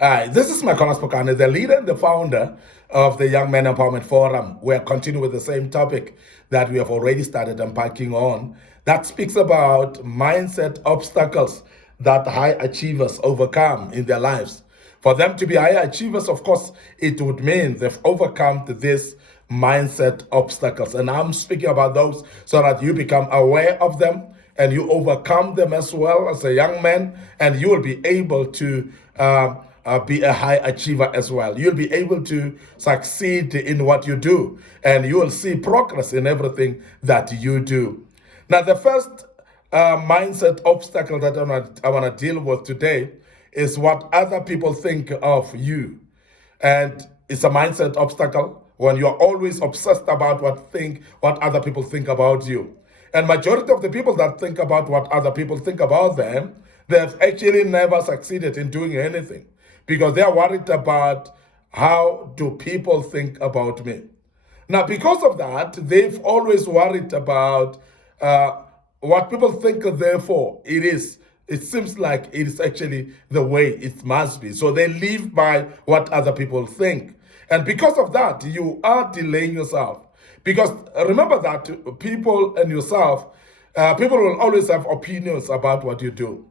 This is Micornus, Phokane, the leader and the founder of the Young Men Empowerment Forum. We're continuing with the same topic that we have already started unpacking on, that speaks about mindset obstacles that high achievers overcome in their lives. For them to be high achievers, of course, it would mean they've overcome this mindset obstacles. And I'm speaking about those so that you become aware of them and you overcome them as well as a young man, and you will be able to be a high achiever as well. You'll be able to succeed in what you do, and you will see progress in everything that you do. Now, the first mindset obstacle that I want to deal with today is what other people think of you. And it's a mindset obstacle when you're always obsessed about what other people think about you. And majority of the people that think about what other people think about them, they've actually never succeeded in doing anything because they're worried about how do people think about me. Now, because of that, they've always worried about what people think, therefore, it seems like it is actually the way it must be. So they live by what other people think. And because of that, you are delaying yourself. Because remember that people and yourself, people will always have opinions about what you do.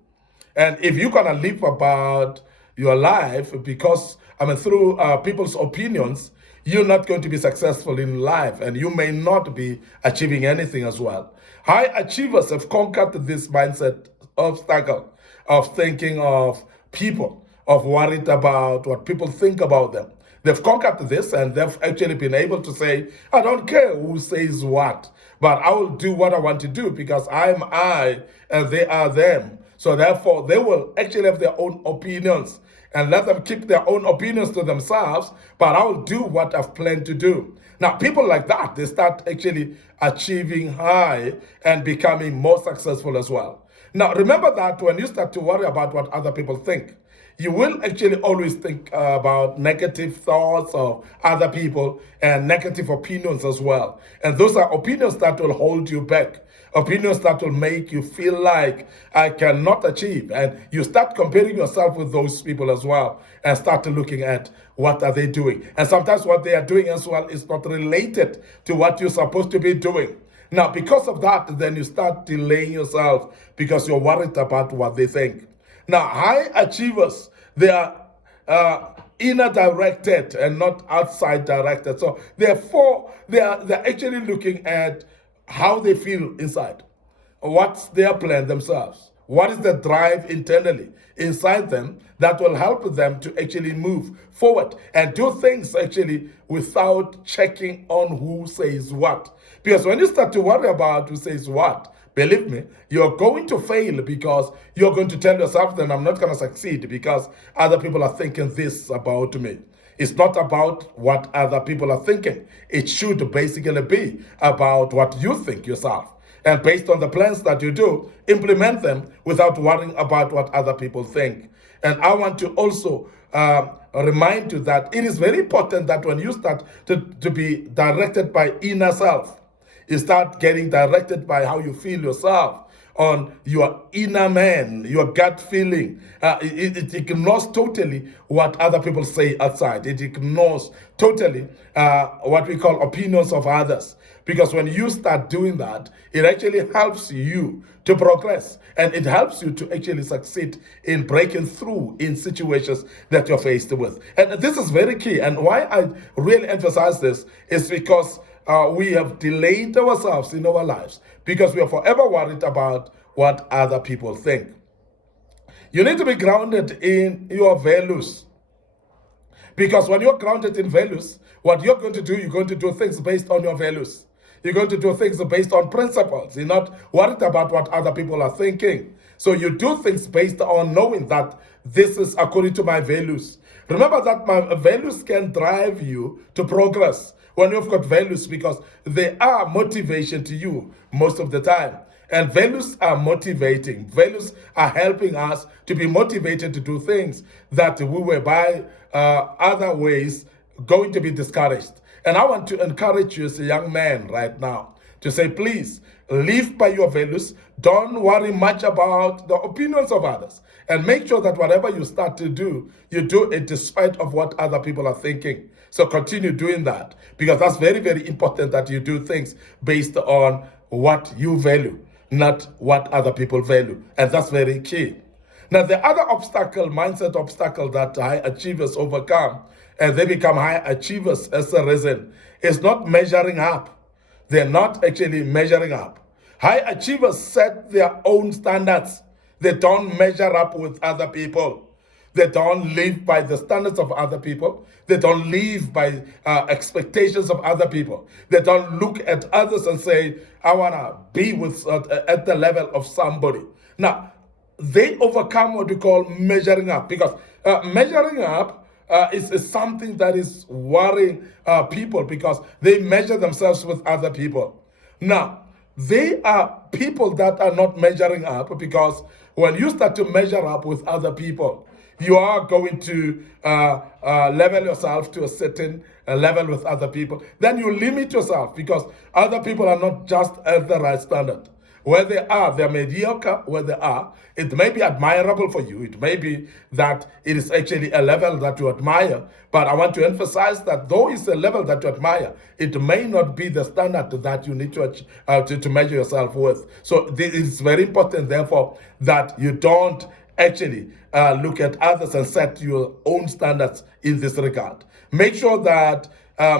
And if you're going to live about your life through people's opinions, you're not going to be successful in life, and you may not be achieving anything as well. High achievers have conquered this mindset obstacle of thinking of people, of worried about what people think about them. They've conquered this, and they've actually been able to say, I don't care who says what, but I will do what I want to do because I'm I and they are them. So therefore, they will actually have their own opinions, and let them keep their own opinions to themselves, but I will do what I've planned to do. Now, people like that, they start actually achieving high and becoming more successful as well. Now, remember that when you start to worry about what other people think, you will actually always think about negative thoughts of other people and negative opinions as well. And those are opinions that will hold you back, opinions that will make you feel like I cannot achieve. And you start comparing yourself with those people as well and start looking at what are they doing. And sometimes what they are doing as well is not related to what you're supposed to be doing. Now, because of that, then you start delaying yourself because you're worried about what they think. Now, high achievers, they are inner directed and not outside directed. So therefore, they're actually looking at how they feel inside. What's their plan themselves? What is the drive internally inside them that will help them to actually move forward and do things actually without checking on who says what? Because when you start to worry about who says what, believe me, you're going to fail because you're going to tell yourself that I'm not going to succeed because other people are thinking this about me. It's not about what other people are thinking. It should basically be about what you think yourself. And based on the plans that you do, implement them without worrying about what other people think. And I want to also remind you that it is very important that when you start to be directed by inner self, you start getting directed by how you feel yourself, on your inner man, your gut feeling. It ignores totally what other people say outside. It ignores totally what we call opinions of others. Because when you start doing that, it actually helps you to progress. And it helps you to actually succeed in breaking through in situations that you're faced with. And this is very key. And why I really emphasize this is because we have delayed ourselves in our lives because we are forever worried about what other people think. You need to be grounded in your values. Because when you're grounded in values, what you're going to do, you're going to do things based on your values. You're going to do things based on principles. You're not worried about what other people are thinking. So you do things based on knowing that this is according to my values. Remember that my values can drive you to progress when you've got values because they are motivation to you most of the time. And values are motivating. Values are helping us to be motivated to do things that we were by other ways going to be discouraged. And I want to encourage you as a young man right now to say, please, live by your values. Don't worry much about the opinions of others. And make sure that whatever you start to do, you do it despite of what other people are thinking. So continue doing that, because that's very, very important that you do things based on what you value, not what other people value. And that's very key. Now, the other obstacle, mindset obstacle that high achievers overcome, and they become high achievers as a reason, is not measuring up. They're not actually measuring up. High achievers set their own standards. They don't measure up with other people. They don't live by the standards of other people. They don't live by expectations of other people. They don't look at others and say, I want to be with at the level of somebody. Now, they overcome what we call measuring up, because measuring up is something that is worrying people, because they measure themselves with other people. Now, they are people that are not measuring up, because when you start to measure up with other people, you are going to level yourself to a certain level with other people. Then you limit yourself, because other people are not just at the right standard. Where they are, they're mediocre where they are. It may be admirable for you. It may be that it is actually a level that you admire. But I want to emphasize that though it's a level that you admire, it may not be the standard that you need to measure yourself with. So it's very important, therefore, that you don't actually look at others and set your own standards in this regard. Make sure that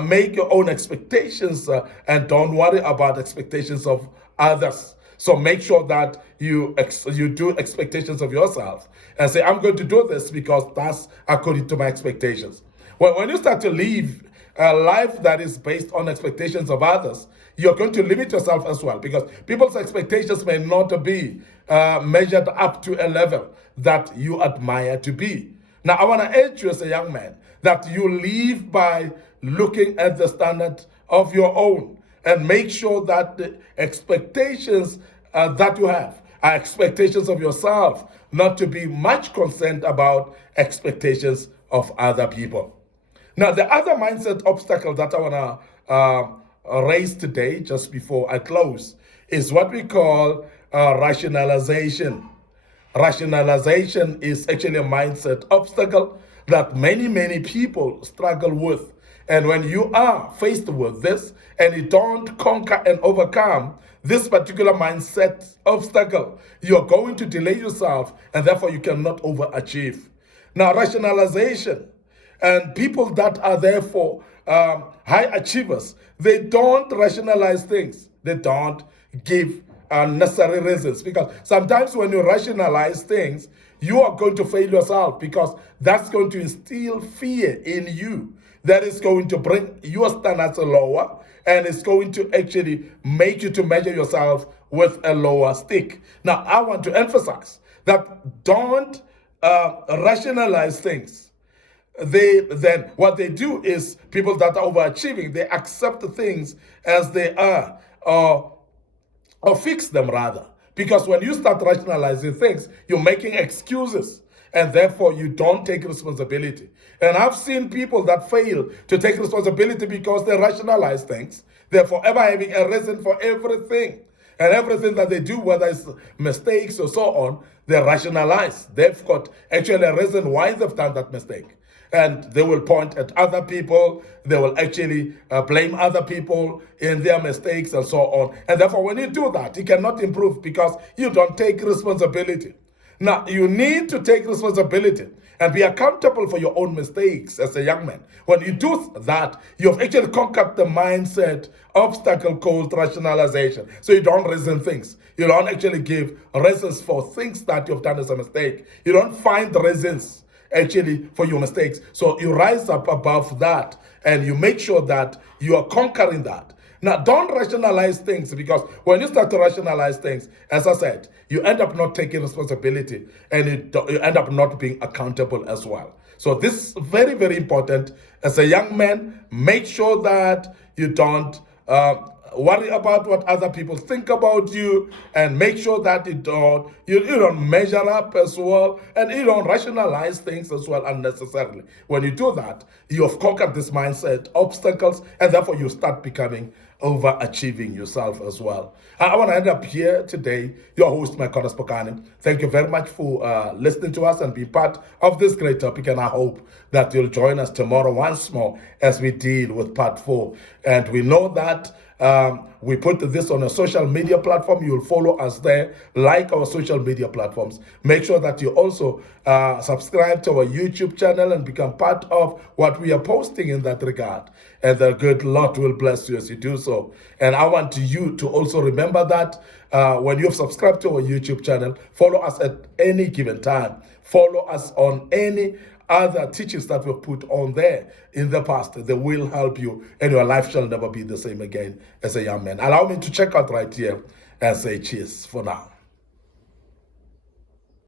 make your own expectations and don't worry about expectations of others. So make sure that you do expectations of yourself and say, I'm going to do this because that's according to my expectations. When you start to live a life that is based on expectations of others, you're going to limit yourself as well, because people's expectations may not be measured up to a level that you admire to be. Now, I want to urge you as a young man that you live by looking at the standard of your own, and make sure that the expectations that you have are expectations of yourself, not to be much concerned about expectations of other people. Now, the other mindset obstacle that I want to raise today, just before I close, is what we call rationalization. Rationalization is actually a mindset obstacle that many people struggle with. And when you are faced with this and you don't conquer and overcome this particular mindset obstacle, you're going to delay yourself, and therefore you cannot overachieve. Now, rationalization, and people that are therefore high achievers, they don't rationalize things. They don't give unnecessary reasons, because sometimes when you rationalize things, you are going to fail yourself, because that's going to instill fear in you. That is going to bring your standards lower, and it's going to actually make you to measure yourself with a lower stick. Now, I want to emphasize that don't rationalize things. Then what they do is, people that are overachieving, they accept the things as they are, or fix them rather. Because when you start rationalizing things, you're making excuses, and therefore you don't take responsibility. And I've seen people that fail to take responsibility because they rationalize things. They're forever having a reason for everything. And everything that they do, whether it's mistakes or so on, they rationalize. They've got actually a reason why they've done that mistake. And they will point at other people. They will actually blame other people in their mistakes and so on. And therefore, when you do that, you cannot improve, because you don't take responsibility. Now, you need to take responsibility and be accountable for your own mistakes as a young man. When you do that, you've actually conquered the mindset obstacle called rationalization. So you don't reason things. You don't actually give reasons for things that you've done as a mistake. You don't find reasons actually for your mistakes. So you rise up above that, and you make sure that you are conquering that. Now, don't rationalize things, because when you start to rationalize things, as I said, you end up not taking responsibility, and you end up not being accountable as well. So this is very important. As a young man, make sure that you don't worry about what other people think about you, and make sure that you don't measure up as well, and you don't rationalize things as well unnecessarily. When you do that, you have conquered this mindset obstacles, and therefore you start becoming overachieving yourself as well. I want to end up here today. Your host, Micornus Phokane. Thank you very much for listening to us and being part of this great topic. And I hope that you'll join us tomorrow once more as we deal with part 4. And we know that we put this on a social media platform. You'll follow us there, like our social media platforms. Make sure that you also subscribe to our YouTube channel and become part of what we are posting in that regard. And the good Lord will bless you as you do so. And I want you to also remember that when you've subscribed to our YouTube channel, follow us at any given time. Follow us on any other teachings that we've put on there in the past. They will help you, and your life shall never be the same again as a young man. Allow me to check out right here and say cheers for now.